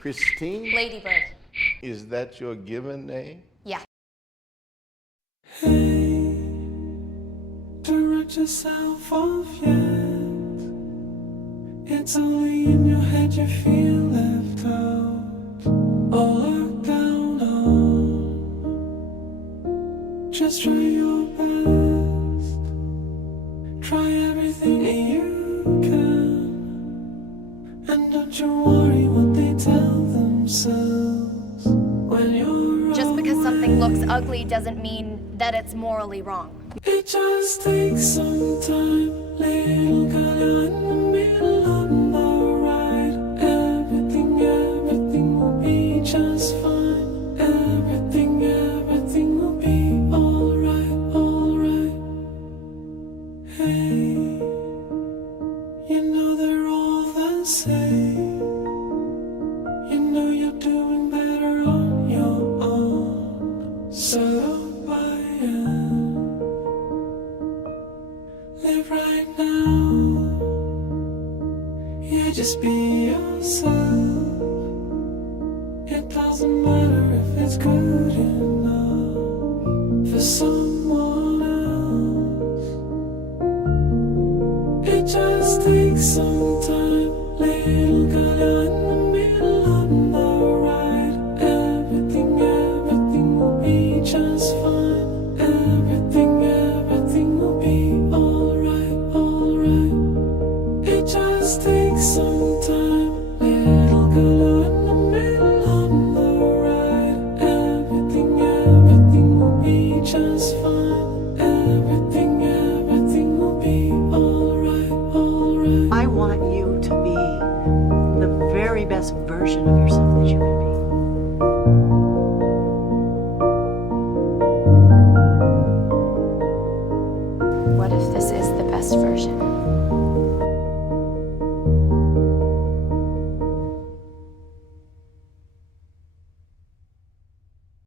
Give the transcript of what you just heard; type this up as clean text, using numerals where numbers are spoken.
Christine? Ladybird. Is that your given name? Yeah. Hey, direct yourself off yet. It's only in your head you feel left out, all locked down on. Just try your best, try everything you can, and don't you worry what they tell themselves when you're Just because something looks ugly doesn't mean that it's morally wrong. It just takes some time, little girl, you're in the middle of the ride. Everything will be just fine. Everything will be alright. Hey, you know they're all the same. You know you're doing better on your own. So don't buy in. Live right now. Yeah, just be yourself. It doesn't matter if it's good enough for someone else. It just takes some time, little girl, you're in the middle of the ride. Everything will be just fine. Everything will be alright. It just takes some time, little girl, you're in the middle of the ride. Everything will be just fine. Everything will be alright. I want you to be the very best version of yourself that you can be. What if this is the best version?